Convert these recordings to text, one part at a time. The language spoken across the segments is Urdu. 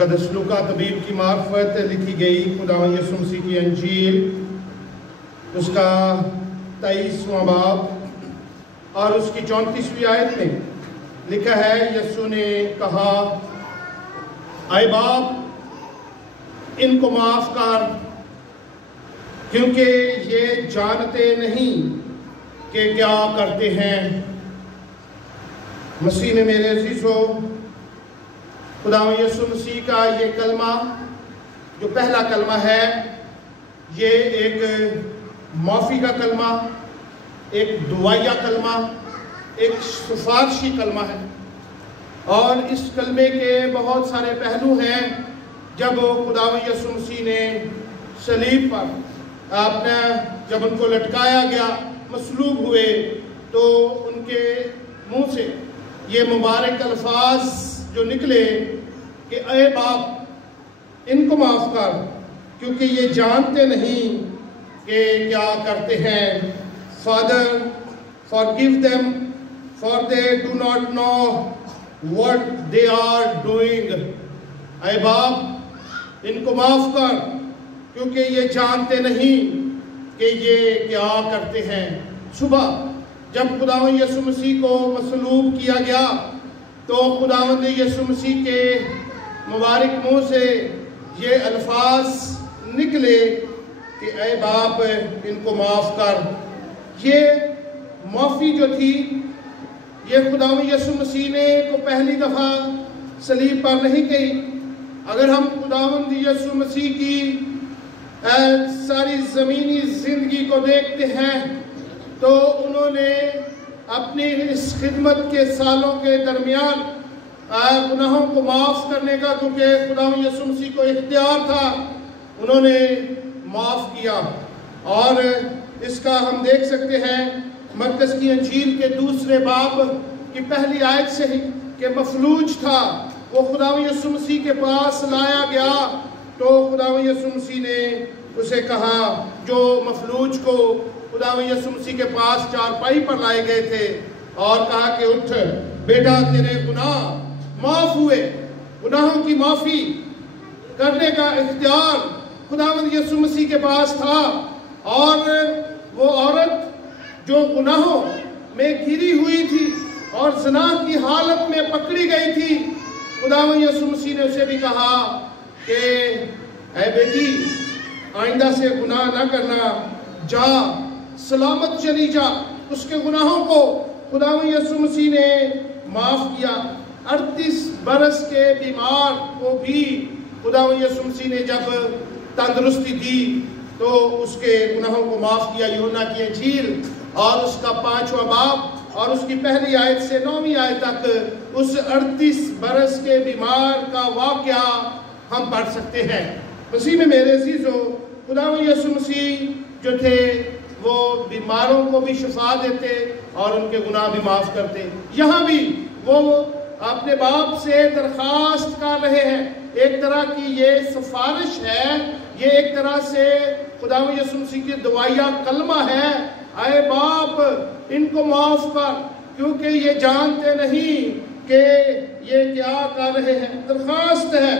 مقدس لوکا طبیب کی معرفت لکھی گئی خداوند یسوع مسیح کی انجیل، اس کا 23واں باب اور اس کی 34ویں آیت میں لکھا ہے، یسوع نے کہا، اے باپ ان کو معاف کر، کیونکہ یہ جانتے نہیں کہ کیا کرتے ہیں۔ مسیح میں میرے عزیزو، خداوند یسوع مسیح کا یہ کلمہ جو پہلا کلمہ ہے، یہ ایک معافی کا کلمہ، ایک دعائیہ کلمہ، ایک سفارشی کلمہ ہے، اور اس کلمے کے بہت سارے پہلو ہیں۔ جب خداوند یسوع مسیح نے صلیب پر جب ان کو لٹکایا گیا، مصلوب ہوئے، تو ان کے منہ سے یہ مبارک الفاظ جو نکلے کہ اے باپ ان کو معاف کر، کیونکہ یہ جانتے نہیں کہ کیا کرتے ہیں۔ Father, forgive them, for they do not know what they are doing. اے باپ ان کو معاف کر، کیونکہ یہ جانتے نہیں کہ یہ کیا کرتے ہیں۔ صبح جب خداوند یسوع مسیح کو مصلوب کیا گیا تو خداوند یسوع مسیح کے مبارک منہ سے یہ الفاظ نکلے کہ اے باپ ان کو معاف کر۔ یہ معافی جو تھی، یہ خداوند یسوع مسیح نے کو پہلی دفعہ صلیب پر نہیں کہی۔ اگر ہم خداوند یسوع مسیح کی ساری زمینی زندگی کو دیکھتے ہیں تو انہوں نے اپنی اس خدمت کے سالوں کے درمیان گناہوں کو معاف کرنے کا، کیونکہ خداوند یسوع مسیح کو اختیار تھا، انہوں نے معاف کیا۔ اور اس کا ہم دیکھ سکتے ہیں مرکز کی انجیل کے 2 باب کی پہلی آیت سے ہی کہ مفلوج تھا، وہ خداوند یسوع مسیح کے پاس لایا گیا تو خداوند یسوع مسیح نے اسے کہا، جو مفلوج کو خداوند یسوع مسیح کے پاس چارپائی پر لائے گئے تھے، اور کہا کہ اٹھ بیٹا، تیرے گناہ معاف ہوئے۔ گناہوں کی معافی کرنے کا اختیار خداوند یسوع مسیح کے پاس تھا، اور وہ عورت جو گناہوں میں گری ہوئی تھی اور زنا کی حالت میں پکڑی گئی تھی، خداوند یسوع مسیح نے اسے بھی کہا کہ اے بیٹی، آئندہ سے گناہ نہ کرنا، جا سلامت چلی جا۔ اس کے گناہوں کو خداوند یسوع مسیح نے معاف کیا۔ 38 برس کے بیمار کو بھی خداوند یسوع مسیح نے جب تندرستی دی تو اس کے گناہوں کو معاف کیا۔ یوحنا کی انجیل اور اس کا 5واں باب اور اس کی پہلی آیت سے 9ویں آیت تک اس 38 برس کے بیمار کا واقعہ ہم پڑھ سکتے ہیں۔ مسیح میں میرے عزیزو، خداوند یسوع مسیح جو تھے وہ بیماروں کو بھی شفا دیتے اور ان کے گناہ بھی معاف کرتے۔ یہاں بھی وہ اپنے باپ سے درخواست کر رہے ہیں۔ ایک طرح کی یہ سفارش ہے، یہ ایک طرح سے خداوند یسوع مسیح کی دعائیہ کلمہ ہے، اے باپ ان کو معاف کر، کیونکہ یہ جانتے نہیں کہ یہ کیا کر رہے ہیں۔ درخواست ہے،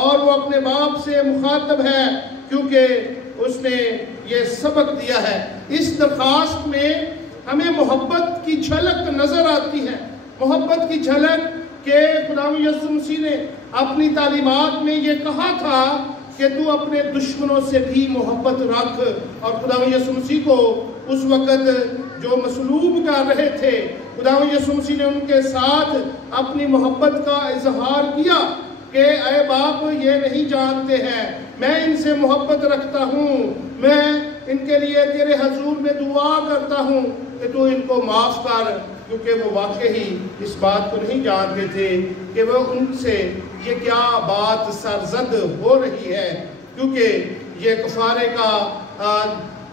اور وہ اپنے باپ سے مخاطب ہے، کیونکہ اس نے یہ سبق دیا ہے۔ اس درخواست میں ہمیں محبت کی جھلک نظر آتی ہے، محبت کی جھلک کہ خداوند یسوع مسیح نے اپنی تعلیمات میں یہ کہا تھا کہ تو اپنے دشمنوں سے بھی محبت رکھ، اور خداوند یسوع مسیح کو اس وقت جو مصلوب کر رہے تھے، خداوند یسوع مسیح نے ان کے ساتھ اپنی محبت کا اظہار کیا کہ اے باپ یہ نہیں جانتے ہیں، میں ان سے محبت رکھتا ہوں، میں ان کے لیے تیرے حضور میں دعا کرتا ہوں کہ تو ان کو معاف کر، کیونکہ وہ واقعی اس بات کو نہیں جانتے تھے کہ وہ ان سے یہ کیا بات سرزد ہو رہی ہے، کیونکہ یہ کفارے کا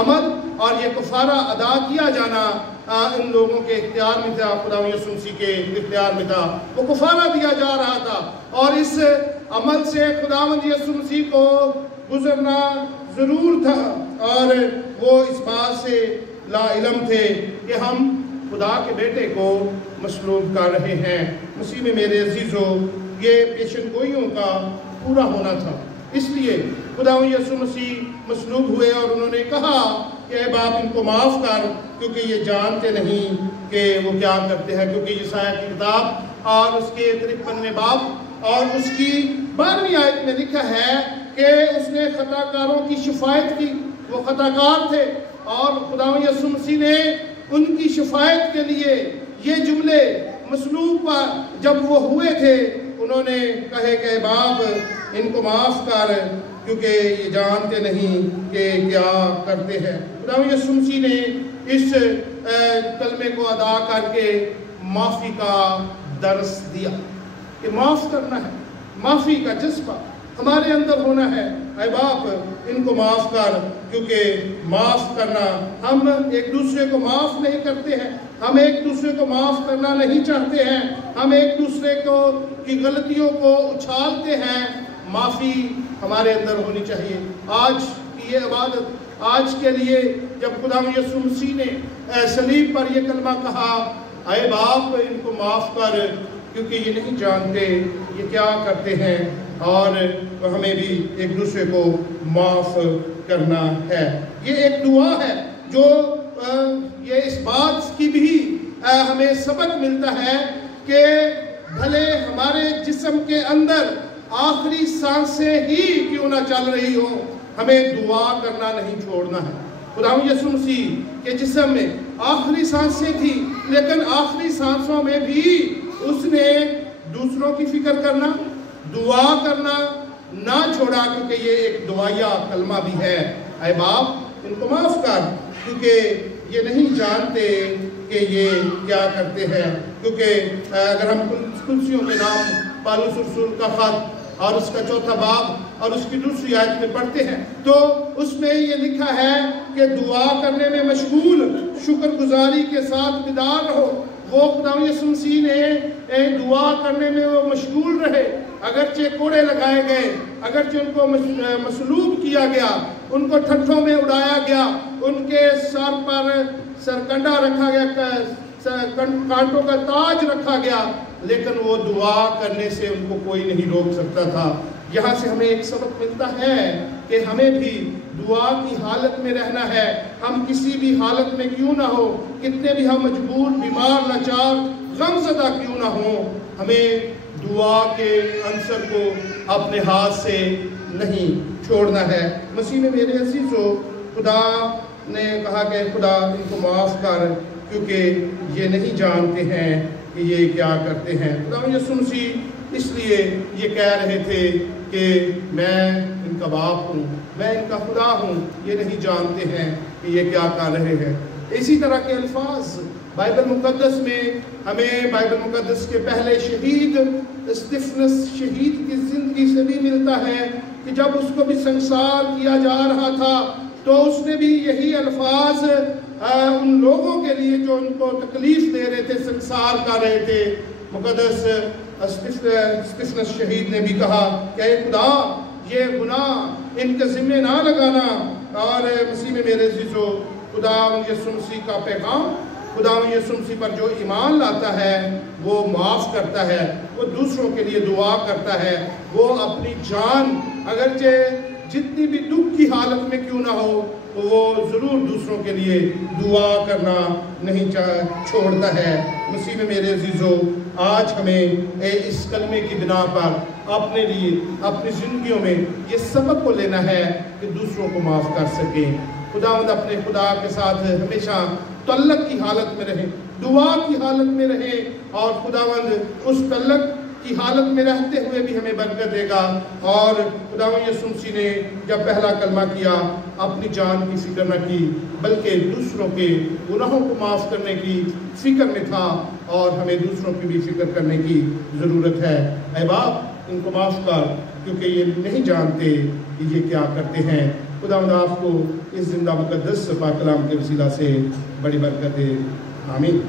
عمل اور یہ کفارہ ادا کیا جانا ان لوگوں کے اختیار میں تھا، خداوند یسوع مسیح کے اختیار میں تھا، وہ کفارہ دیا جا رہا تھا، اور اس عمل سے خداوند یسوع مسیح کو گزرنا ضرور تھا، اور وہ اس بات سے لا علم تھے کہ ہم خدا کے بیٹے کو مصلوب کر رہے ہیں۔ مسیح میں میرے عزیزو، یہ پیشن گوئیوں کا پورا ہونا تھا۔ اس لیے خداوند یسوع مسیح مصلوب ہوئے اور انہوں نے کہا کہ اے باپ ان کو معاف کر، کیونکہ یہ جانتے نہیں کہ وہ کیا کرتے ہیں۔ کیونکہ یسایہ کی کتاب اور اس کے 53ویں باب اور اس کی 12ویں آیت میں لکھا ہے کہ اس نے خطا کاروں کی شفاعت کی۔ وہ خطا کار تھے اور خداوند یسوع مسیح نے ان کی شفاعت کے لیے یہ جملے مصلوب پر جب وہ ہوئے تھے انہوں نے کہے کہ اے باپ ان کو معاف کر، کیونکہ یہ جانتے نہیں کہ کیا کرتے ہیں۔ خداوند یسوع مسیح نے اس کلمے کو ادا کر کے معافی کا درس دیا کہ معاف کرنا ہے، معافی کا جذبہ ہمارے اندر ہونا ہے۔ اے باپ ان کو معاف کر، کیونکہ معاف کرنا، ہم ایک دوسرے کو معاف نہیں کرتے ہیں، ہم ایک دوسرے کو معاف کرنا نہیں چاہتے ہیں، ہم ایک دوسرے کو کی غلطیوں کو اچھالتے ہیں۔ معافی ہمارے اندر ہونی چاہیے۔ آج کی یہ عبادت آج کے لیے جب خداوند یسوع مسیح نے صلیب پر یہ کلمہ کہا اے باپ ان کو معاف کر، کیونکہ یہ نہیں جانتے یہ کیا کرتے ہیں، اور ہمیں بھی ایک دوسرے کو معاف کرنا ہے۔ یہ ایک دعا ہے جو یہ اس بات کی بھی ہمیں سبق ملتا ہے کہ بھلے ہمارے جسم کے اندر آخری سانسیں ہی کیوں نہ چل رہی ہو، ہمیں دعا کرنا نہیں چھوڑنا ہے۔ خداوند یسوع مسیح کے جسم میں آخری سانسیں تھی، لیکن آخری سانسوں میں بھی اس نے دوسروں کی فکر کرنا، دعا کرنا نہ چھوڑا، کیونکہ یہ ایک دعائیہ کلمہ بھی ہے۔ اے باپ ان کو معاف کر، کیونکہ یہ نہیں جانتے کہ یہ کیا کرتے ہیں۔ کیونکہ اگر ہم کلسیوں کے نام پالوس رسول کا خط اور اس کا 4 باب اور اس کی 2 آیت میں پڑھتے ہیں تو اس میں یہ لکھا ہے کہ دعا کرنے میں مشغول، شکر گزاری کے ساتھ بیدار رہو۔ وہ خداوند یسوع مسیح نے دعا کرنے میں وہ مشغول رہے، اگرچہ کوڑے لگائے گئے، اگرچہ ان کو مصلوب کیا گیا، ان کو ٹھٹھوں میں اڑایا گیا، ان کے سر پر سرکنڈا رکھا گیا، کانٹوں کا تاج رکھا گیا، لیکن وہ دعا کرنے سے ان کو کوئی نہیں روک سکتا تھا۔ یہاں سے ہمیں ایک سبق ملتا ہے کہ ہمیں بھی دعا کی حالت میں رہنا ہے۔ ہم کسی بھی حالت میں کیوں نہ ہو، کتنے بھی ہم مجبور، بیمار، لاچار، غم زدہ کیوں نہ ہو، ہمیں دعا کے عنصر کو اپنے ہاتھ سے نہیں چھوڑنا ہے۔ مسیح میں میرے عزیزو، خدا نے کہا کہ خدا ان کو معاف کر، کیونکہ یہ نہیں جانتے ہیں کہ یہ کیا کرتے ہیں۔ خداوند یسوع مسیح اس لیے یہ کہہ رہے تھے کہ میں ان کا باپ ہوں، میں ان کا خدا ہوں، یہ نہیں جانتے ہیں کہ یہ کیا کر رہے ہیں۔ اسی طرح کے الفاظ بائبل مقدس میں ہمیں بائبل مقدس کے پہلے شہید استفنس شہید کی زندگی سے بھی ملتا ہے کہ جب اس کو بھی سنسار کیا جا رہا تھا تو اس نے بھی یہی الفاظ ان لوگوں کے لیے جو ان کو تکلیف دے رہے تھے، سنسار کر رہے تھے، مقدس استفنس شہید نے بھی کہا کہ اے خدا یہ گناہ ان کے ذمہ نہ لگانا۔ اور مسیح میں میرے عزیزو، خداوند یسوع مسیح کا پیغام، خداوند یسوع مسیح پر جو ایمان لاتا ہے وہ معاف کرتا ہے، وہ دوسروں کے لیے دعا کرتا ہے، وہ اپنی جان اگرچہ جتنی بھی دکھ کی حالت میں کیوں نہ ہو تو وہ ضرور دوسروں کے لیے دعا کرنا نہیں چھوڑتا ہے۔ مسیح میں میرے عزیزو، آج ہمیں اس کلمے کی بنا پر اپنے لیے اپنی زندگیوں میں یہ سبق کو لینا ہے کہ دوسروں کو معاف کر سکیں۔ خداوند اپنے خدا کے ساتھ ہمیشہ تعلق کی حالت میں رہیں، دعا کی حالت میں رہیں، اور خداوند اس تعلق کی حالت میں رہتے ہوئے بھی ہمیں برکت دے گا۔ اور خداوند یسوع مسیح نے جب پہلا کلمہ کیا اپنی جان کی فکر نہ کی بلکہ دوسروں کے گناہوں کو معاف کرنے کی فکر میں تھا، اور ہمیں دوسروں کی بھی فکر کرنے کی ضرورت ہے۔ اے باپ ان کو معاف کر، کیونکہ یہ نہیں جانتے کہ یہ کیا کرتے ہیں۔ خداوند آپ کو اس زندہ مقدس پاک کلام کے وسیلہ سے بڑی برکت دے، آمین۔